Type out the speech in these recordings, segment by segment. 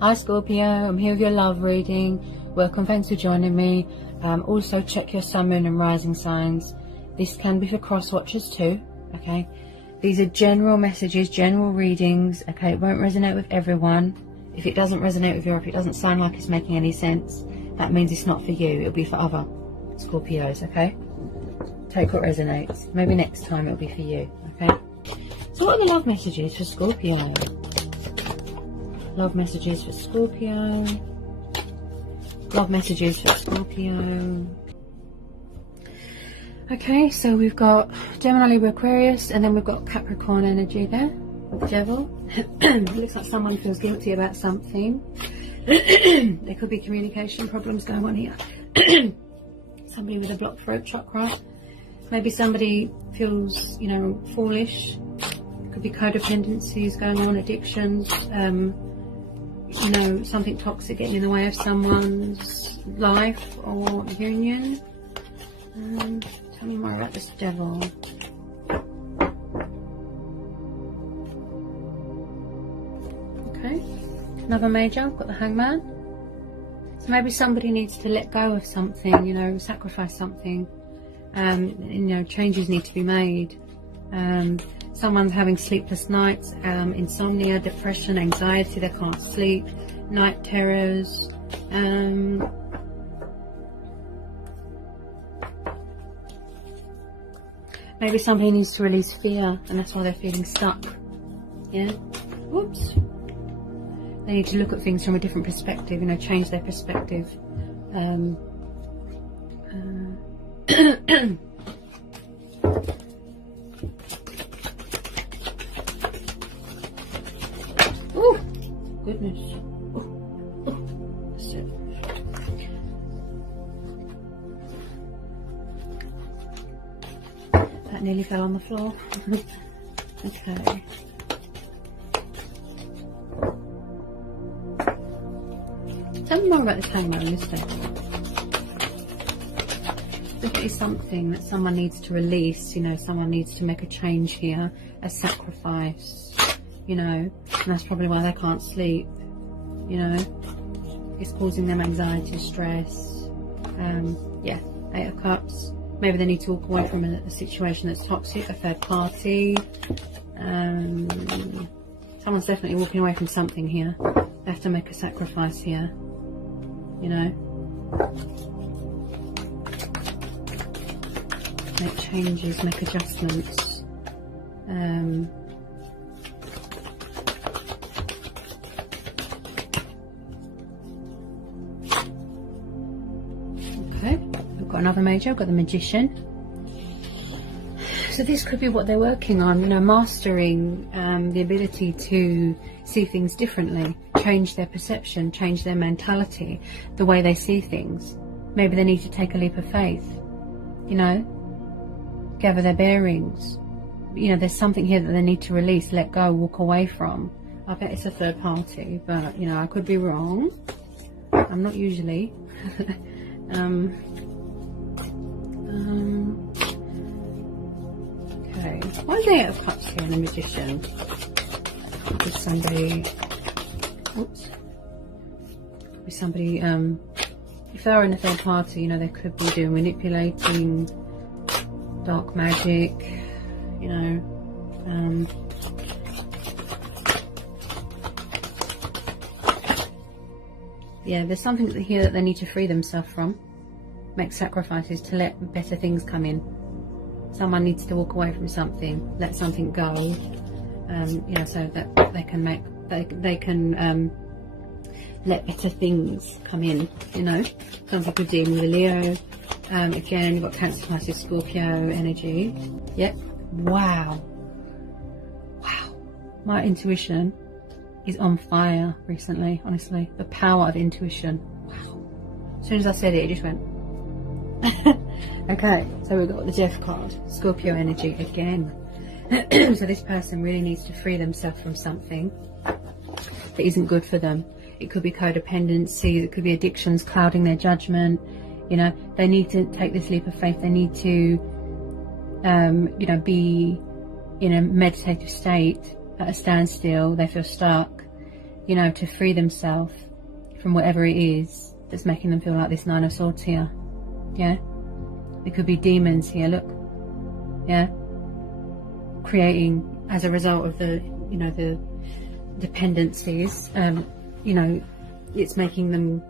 Hi Scorpio, I'm here with your love reading. Welcome, thanks for joining me. Also check your sun, moon and rising signs. This can be for cross watchers too, okay? These are general messages, general readings, okay? It won't resonate with everyone. If it doesn't resonate with you, or if it doesn't sound like it's making any sense, that means it's not for you. It'll be for other Scorpios, okay? Take what resonates. Maybe next time it'll be for you, okay? So what are the love messages for Scorpio? Love messages for Scorpio. Love messages for Scorpio. Okay, so we've got Gemini, Libra, Aquarius, and then we've got Capricorn energy there with the devil. It looks like someone feels guilty about something. There could be communication problems going on here. Somebody with a blocked throat chakra. Maybe somebody feels, you know, foolish. Could be codependencies going on, addictions. You know, something toxic getting in the way of someone's life or union. Tell me more about this devil. Okay, another major. I've got the Hangman. So maybe somebody needs to let go of something, you know, sacrifice something. You know, changes need to be made. Someone's having sleepless nights, insomnia, depression, anxiety, they can't sleep, night terrors. Maybe somebody needs to release fear and that's why they're feeling stuck. Yeah? Whoops. They need to look at things from a different perspective, you know, change their perspective. Oh, goodness. That's it. That nearly fell on the floor. Okay. Tell me more about this Hangman on this day. Definitely something that someone needs to release, you know, someone needs to make a change here, a sacrifice, you know, and that's probably why they can't sleep, you know, it's causing them anxiety, stress. Yeah, 8 of Cups. Maybe they need to walk away from a situation that's toxic, a third party. Someone's definitely walking away from something here. They have to make a sacrifice here, you know. Make changes, make adjustments. Okay, we've got another major, we've got the Magician. So this could be what they're working on, you know, mastering the ability to see things differently, change their perception, change their mentality, the way they see things. Maybe they need to take a leap of faith, you know, gather their bearings. You know, there's something here that they need to release, let go, walk away from. I bet it's a third party, but, you know, I could be wrong. I'm not usually. Okay, why is the 8 of Cups here in the Magician? Could somebody, oops, could be somebody, if they are in a third party, you know, they could be doing manipulating, dark magic, you know, yeah, there's something here that they need to free themselves from, make sacrifices to let better things come in. Someone needs to walk away from something, let something go, you know, so that they can make, they can let better things come in, you know. Something could deal with a Leo. Again, you've got Cancer, Pisces, Scorpio energy. Yep. Wow. Wow. My intuition is on fire recently, honestly. The power of intuition. Wow. As soon as I said it, it just went. Okay, so we've got the Death card. Scorpio energy again. So this person really needs to free themselves from something that isn't good for them. It could be codependency, it could be addictions clouding their judgment. You know, they need to take this leap of faith. They need to, you know, be in a meditative state, at a standstill. They feel stuck. you know, to free themselves from whatever it is that's making them feel like this Nine of Swords here. Yeah, it could be demons here, look. Yeah, creating as a result of the, you know, the dependencies, you know, it's making them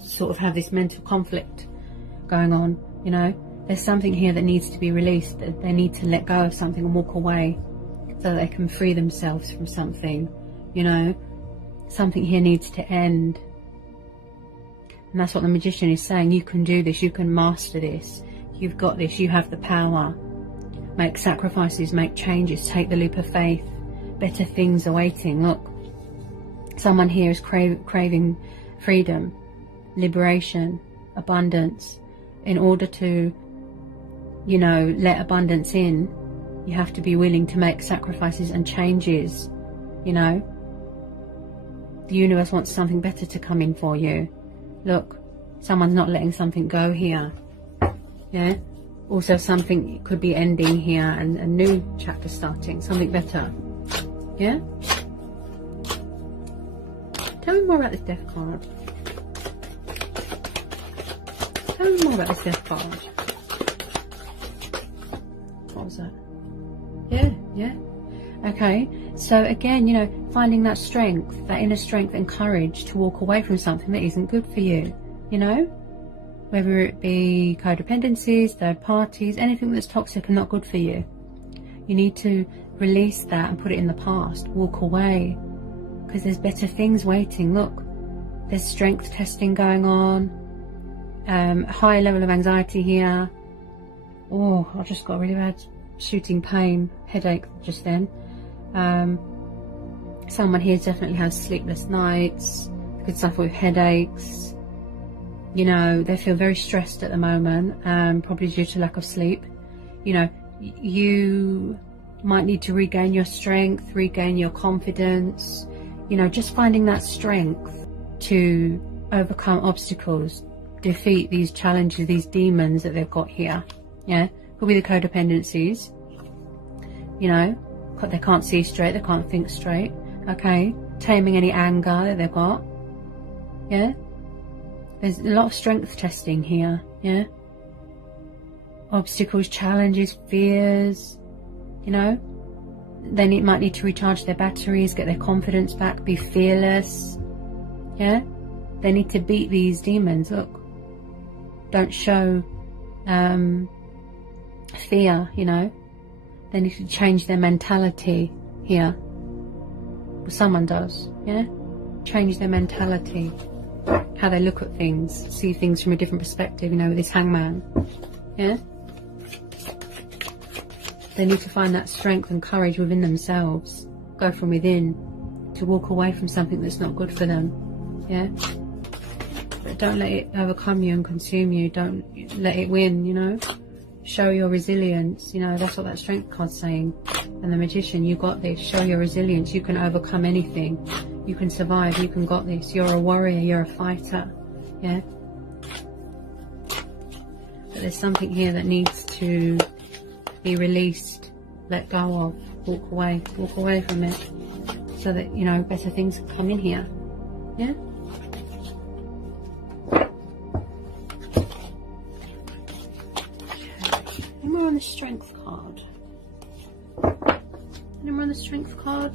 sort of have this mental conflict going on. You know, there's something here that needs to be released, that they need to let go of something and walk away so that they can free themselves from something. You know, something here needs to end. And that's what the Magician is saying. You can do this, you can master this, you've got this, you have the power. Make sacrifices, make changes, take the leap of faith. Better things are waiting. Look, someone here is craving freedom, liberation, abundance. In order to, you know, let abundance in, you have to be willing to make sacrifices and changes. You know, the universe wants something better to come in for you. Look, someone's not letting something go here. Yeah, also something could be ending here and a new chapter starting, something better. Yeah, tell me more about this Death card. Tell me more about this Death card. What was that? Yeah. Okay, so again, you know, finding that strength, that inner strength and courage to walk away from something that isn't good for you, you know, whether it be codependencies, third parties, anything that's toxic and not good for you. You need to release that and put it in the past, walk away, because there's better things waiting. Look, there's strength testing going on, high level of anxiety here. Oh, I just got really bad shooting pain, headache just then. Someone here definitely has sleepless nights, could suffer with headaches. You know, they feel very stressed at the moment, probably due to lack of sleep. You know, you might need to regain your strength, regain your confidence. You know, just finding that strength to overcome obstacles, defeat these challenges, these demons that they've got here. Yeah, could be the codependencies. You know, they can't see straight, they can't think straight. Okay, taming any anger that they've got. Yeah, there's a lot of strength testing here. Yeah, obstacles, challenges, fears. You know, they might need to recharge their batteries, get their confidence back, be fearless. Yeah, they need to beat these demons. Look, don't show fear. You know, they need to change their mentality here. Well, someone does, yeah? Change their mentality, how they look at things, see things from a different perspective, you know, with this Hangman, yeah? They need to find that strength and courage within themselves, go from within, to walk away from something that's not good for them, yeah? But don't let it overcome you and consume you, don't let it win, you know? Show your resilience, you know, that's what that strength card's saying. And the Magician, you got this, show your resilience, you can overcome anything, you can survive, you can got this, you're a warrior, you're a fighter, yeah? But there's something here that needs to be released, let go of, walk away from it, so that, you know, better things can come in here, yeah? On the Strength card. And we're on the Strength card.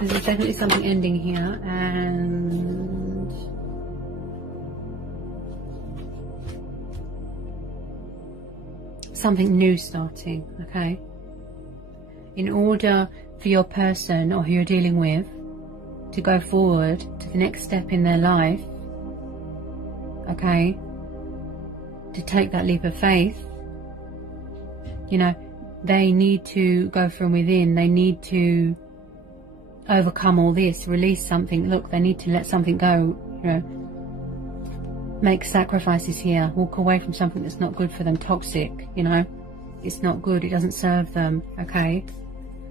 There's definitely something ending here, and something new starting, okay? In order for your person or who you're dealing with to go forward to the next step in their life, okay, to take that leap of faith, you know, they need to go from within, they need to overcome all this, release something. Look, they need to let something go, you know, make sacrifices here, walk away from something that's not good for them, toxic, you know, it's not good, it doesn't serve them, okay?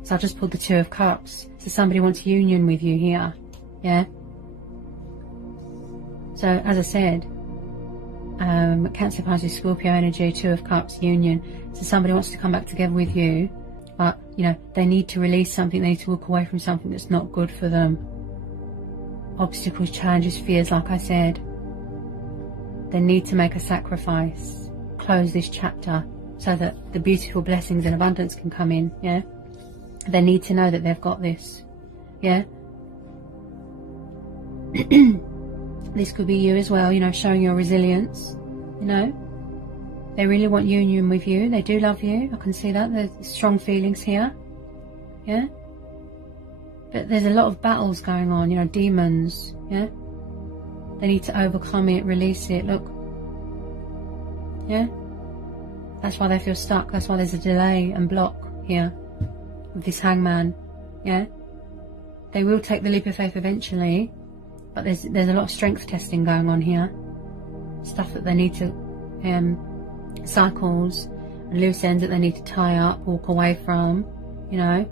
So I just pulled the Two of Cups. So somebody wants union with you here. Yeah. So as I said, Cancer, Pisces, Scorpio energy, Two of Cups, union. So somebody wants to come back together with you, but you know, they need to release something, they need to walk away from something that's not good for them. Obstacles, challenges, fears, like I said. They need to make a sacrifice, close this chapter so that the beautiful blessings and abundance can come in. Yeah. They need to know that they've got this. Yeah. This could be you as well, you know, showing your resilience, you know. They really want union with you. They do love you. I can see that. There's strong feelings here. Yeah. But there's a lot of battles going on, you know, demons. Yeah. They need to overcome it, release it. Look. Yeah. That's why they feel stuck. That's why there's a delay and block here with this Hangman. Yeah. They will take the leap of faith eventually. But there's a lot of strength testing going on here. Stuff that they need to, cycles and loose ends that they need to tie up, walk away from, you know.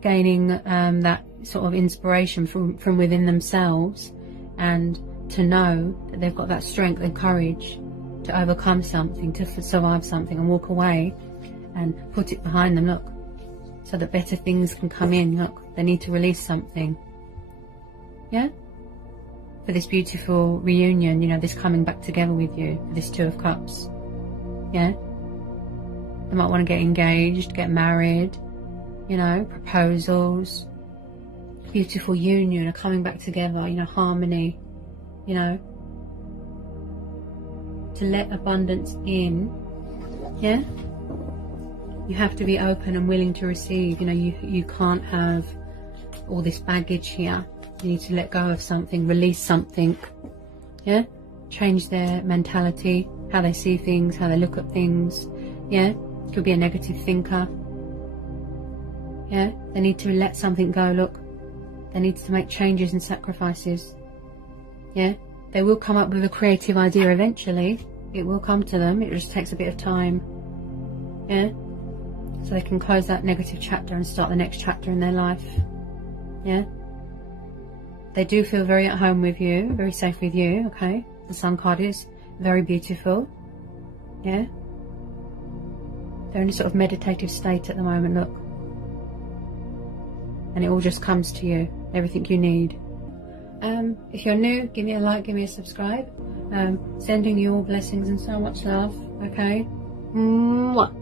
Gaining that sort of inspiration from within themselves, and to know that they've got that strength and courage to overcome something, to survive something and walk away and put it behind them, look. So that better things can come in, look. They need to release something. Yeah, for this beautiful reunion, you know, this coming back together with you, this Two of Cups. Yeah, they might want to get engaged, get married, you know, proposals, beautiful union, a coming back together, you know, harmony, you know, to let abundance in. Yeah, you have to be open and willing to receive. You know, you can't have all this baggage here. You need to let go of something, release something, yeah? Change their mentality, how they see things, how they look at things, yeah? Could be a negative thinker, yeah? They need to let something go, look. They need to make changes and sacrifices, yeah? They will come up with a creative idea eventually. It will come to them, it just takes a bit of time, yeah? So they can close that negative chapter and start the next chapter in their life, yeah? They do feel very at home with you, very safe with you, okay? The Sun card is very beautiful, yeah? They're in a sort of meditative state at the moment, look. And it all just comes to you, everything you need. If you're new, give me a like, give me a subscribe. Sending you all blessings and so much love, okay? Mwah.